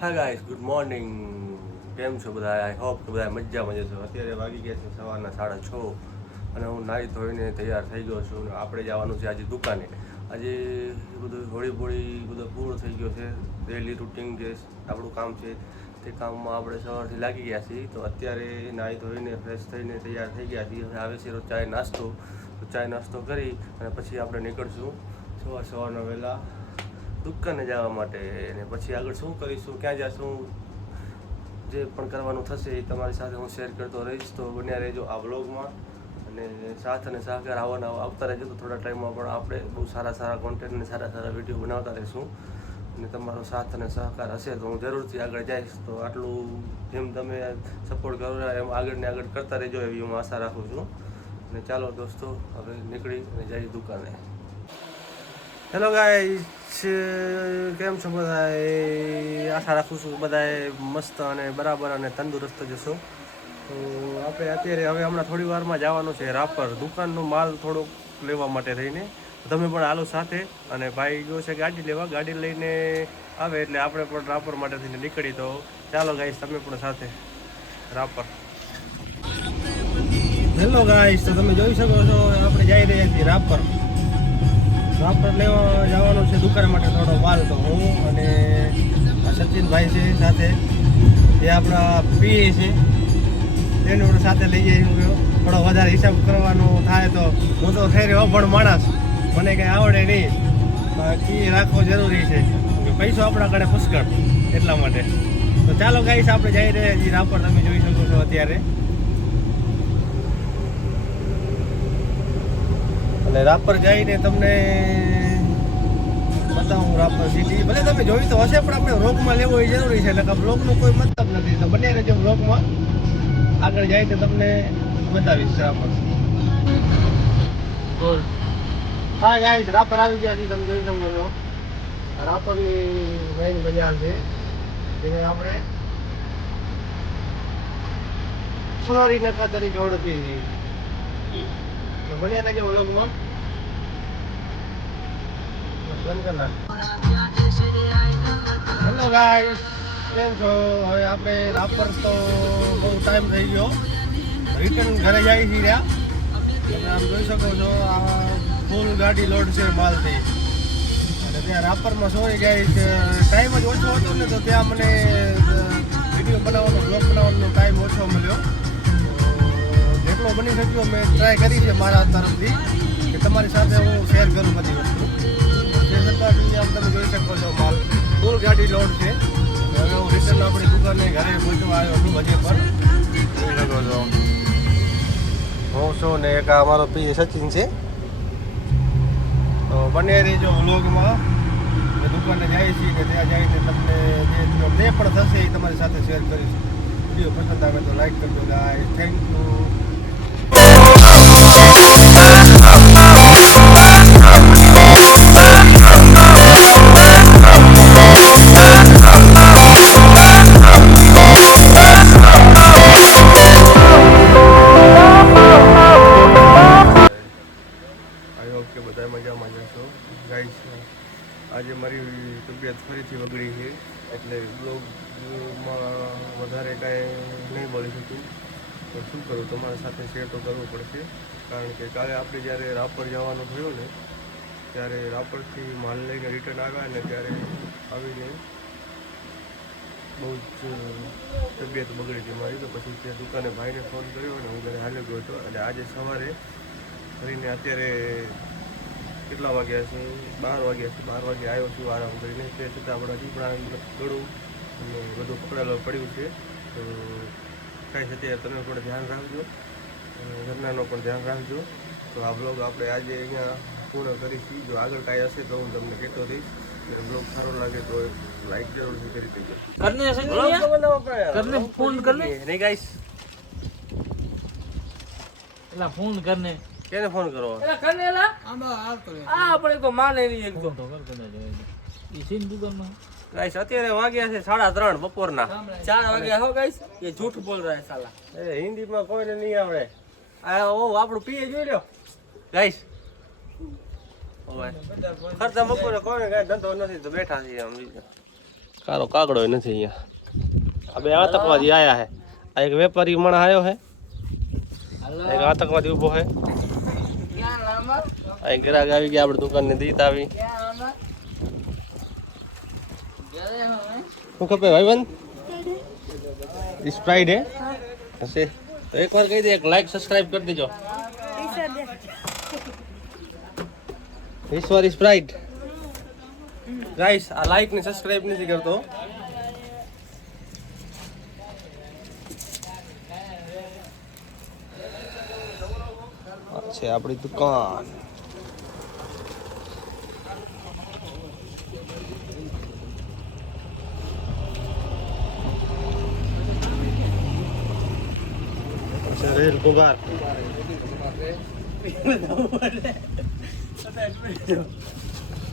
હા guys, good morning. કેમ છો બધા? આઈ હોપ કે બધા મજામાં જશો. અત્યારે વાગી ગયા છે સવારના 6:30 અને હું નાહી ધોઈને તૈયાર થઈ ગયો છું. આપણે જવાનું છે આજે દુકાને. આજે બધું હોળી બધું પૂરું થઈ ગયો છે. ડેલી રૂટિન જે આપણું કામ છે તે કામમાં આપણે સવારથી લાગી ગયા છીએ. તો અત્યારે નાહી ધોઈને ફ્રેશ થઈને તૈયાર થઈ ગયા છીએ. હવે આવે છે ચાય નાસ્તો. તો ચાય નાસ્તો કરી અને પછી આપણે નીકળશું સવારના વહેલા દુકાને જવા માટે. અને પછી આગળ શું કરીશું, ક્યાં જઈશું, જે પણ કરવાનું થશે એ તમારી સાથે હું શેર કરતો રહીશ. તો બન્યા રહેજો આ વ્લોગમાં અને સાથ અને સહકાર આવતા રહેજો. તો થોડા ટાઈમમાં પણ આપણે બહુ સારા કોન્ટેન્ટ અને સારા વિડીયો બનાવતા રહીશું. અને તમારો સાથ અને સહકાર હશે તો હું જરૂરથી આગળ જઈશ. તો આટલું જેમ તમે સપોર્ટ કરો એમ આગળ કરતા રહેજો એવી હું આશા રાખું છું. અને ચાલો દોસ્તો, હવે નીકળી અને જઈએ દુકાને. હેલો ગાઈસ, કેમ છો બધા? આશા રાખું છું બધાએ મસ્ત અને બરાબર અને તંદુરસ્ત જશો. તો આપણે અત્યારે હવે હમણાં થોડી વારમાં જવાનું છે રાપર, દુકાનનો માલ થોડોક લેવા માટે થઈને. તમે પણ હાલો સાથે. અને ભાઈ ગયો છે ગાડી લેવા, ગાડી લઈને આવે એટલે આપણે પણ રાપર માટે થઈને નીકળી. તો ચાલો ગાઈસ, તમે પણ સાથે રાપર. હેલો ગાઈસ, તો તમે જોઈ શકો છો આપણે જઈ રહ્યા છીએ રાપર લેવા જવાનું છે દુકાન માટે થોડો માલ. તો હું અને સચિનભાઈ છે સાથે, જે આપણા પીએ છે તેને સાથે લઈ જઈશું. થોડો વધારે હિસાબ કરવાનો થાય તો હું તો થઈ રહ્યો અભણ માણસ, મને કંઈ આવડે નહીં. કી રાખવો જરૂરી છે, પૈસો આપણા કಡೆ પુષ્કળ, એટલા માટે. તો ચાલો ગાઈસ, આપણે જઈ રહ્યા છીએ રાપર. તમે જોઈ શકો છો અત્યારે. અને રાપર જઈને તમને બતાવું રાપર સિટી. ભલે તમે જોઈ તો હશે પણ આપણે વ્લોગમાં લેવો એ જરૂરી છે, એટલે વ્લોગનો કોઈ મતલબ નથી. તો બને રહેજો વ્લોગમાં, આગળ જઈને તમને બતાવીશ રાપર. હા ગાઈસ, રાપર આવી ગયા છીએ. તમે જોઈ શકો છો રાપરની મેઇન બજાર છે, જેને આપણે સોનારી નકા તરીકે ઓળખીએ છીએ. તો બન્યા રહેજો વ્લોગમાં. હેલો ગાઈસ, કેમ છો? હવે આપણે રાપર તો બહુ ટાઈમ થઈ ગયો, રિટર્ન ઘરે જાય છે રહ્યા. તમે આમ જોઈ શકો છો આ ફૂલ ગાડી લોડ છે માલથી. અને ત્યાં રાપરમાં સોરી ગાઈસ ટાઈમ જ ઓછો હતો ને, તો ત્યાં મને વિડીયો બનાવવાનો, બ્લોગ બનાવવાનો ટાઈમ ઓછો મળ્યો. જેટલો બની શક્યો મેં ટ્રાય કરી છે મારા તરફથી કે તમારી સાથે હું શેર કરું બધી વસ્તુ. જે સરકારની આમ તમે જોઈ શકો છો માલ ફૂલ ગાડી લોડ છે. હવે હું રિટર્ન આપણી દુકાને ઘરે પહોંચવા આવ્યો છું. હજી પણ જોઈ શકો છો હું છું ને એક અમારો પીએ સચિન છે. તો બને રહેજો વ્લોગમાં. દુકાને જાય છીએ કે ત્યાં જઈને તમને જે પણ થશે એ તમારી સાથે શેર કરીશ. વિડીયો પસંદ આવે તો લાઈક કરજો ગાઈસ. Thank you. કે બધા મજામાં જશો ગાઈસ. આજે મારી તબિયત ફરીથી બગડી છે, એટલે બ્લોગમાં વધારે કાંઈ નહીં બોલી શકું. તો શું કરું, તમારા સાથે શેર તો કરવું પડશે. કારણ કે કાલે આપણે જ્યારે રાપર જવાનું થયું ને, ત્યારે રાપરથી માલ લઈને રિટર્ન આવ્યા ને, ત્યારે આવીને બહુ જ તબિયત બગડી હતી મારી. તો પછી તે દુકાને ભાઈને ફોન કર્યો અને હું ઘરે હાલ્યો ગયો હતો. અને આજે સવારે કરીને અત્યારે કેટલા વાગ્યા છે? 12 વાગ્યા છે. 12 વાગે આવ્યો છું આરામ કરીને. તે છતાં આપણા દીપડા ગળું અને બધું પકડેલું પડ્યું છે. તો કાંઈ અત્યારે તમે પણ ધ્યાન રાખજો, ઘરનાનો પણ ધ્યાન રાખજો. તો આ બ્લોગ આપણે આજે અહીંયા પૂર્ણ કરીશું. જો આગળ કાંઈ હશે તો હું તમને કહેતો રહીશ. બ્લોગ સારો લાગે તો લાઈક જરૂરથી કરી દેજો. ફોન કરને નહીં ગાઈસ, એલા ફોન કરને. કેને ફોન કરો? એલા કરને એલા. આપણે તો માને નહીં એક તો કર કને ઈ સીન દુકાનમાં. ગાઈસ અત્યારે વાગ્યા છે 3:30 બપોરના. 4 વાગ્યા હો ગાઈસ. ये झूठ बोल रहा है साला. એ હિન્દીમાં કોઈને નહીં આવડે. આ ઓ આપણું પીએ જોઈ લો ગાઈસ. ઓય ખર્ચા બપોરે કોઈને કાંઈ ધંધો નથી તો બેઠા છીએ આમ. કારો કાગડો નથી અહીંયા. આ બે આતંકવાદી આયા હે. આ એક વેપારી માણસ આવ્યો હે, એક આતંકવાદી ઊભો હે. આ એક ગ્રાહક આવી ગયા આપણી દુકાનની દીત આવી. શું ખપે ભાઈબંધ? સ્પ્રાઇટ હે હશે તો એકવાર કહી દે, એક લાઈક સબસ્ક્રાઇબ કરી દેજો. ઈશ્વર સ્પ્રાઇટ ગાઈસ, આ લાઈક ને સબસ્ક્રાઇબ નથી કરતો. આ છે આપણી દુકાન. રેલ કુગાર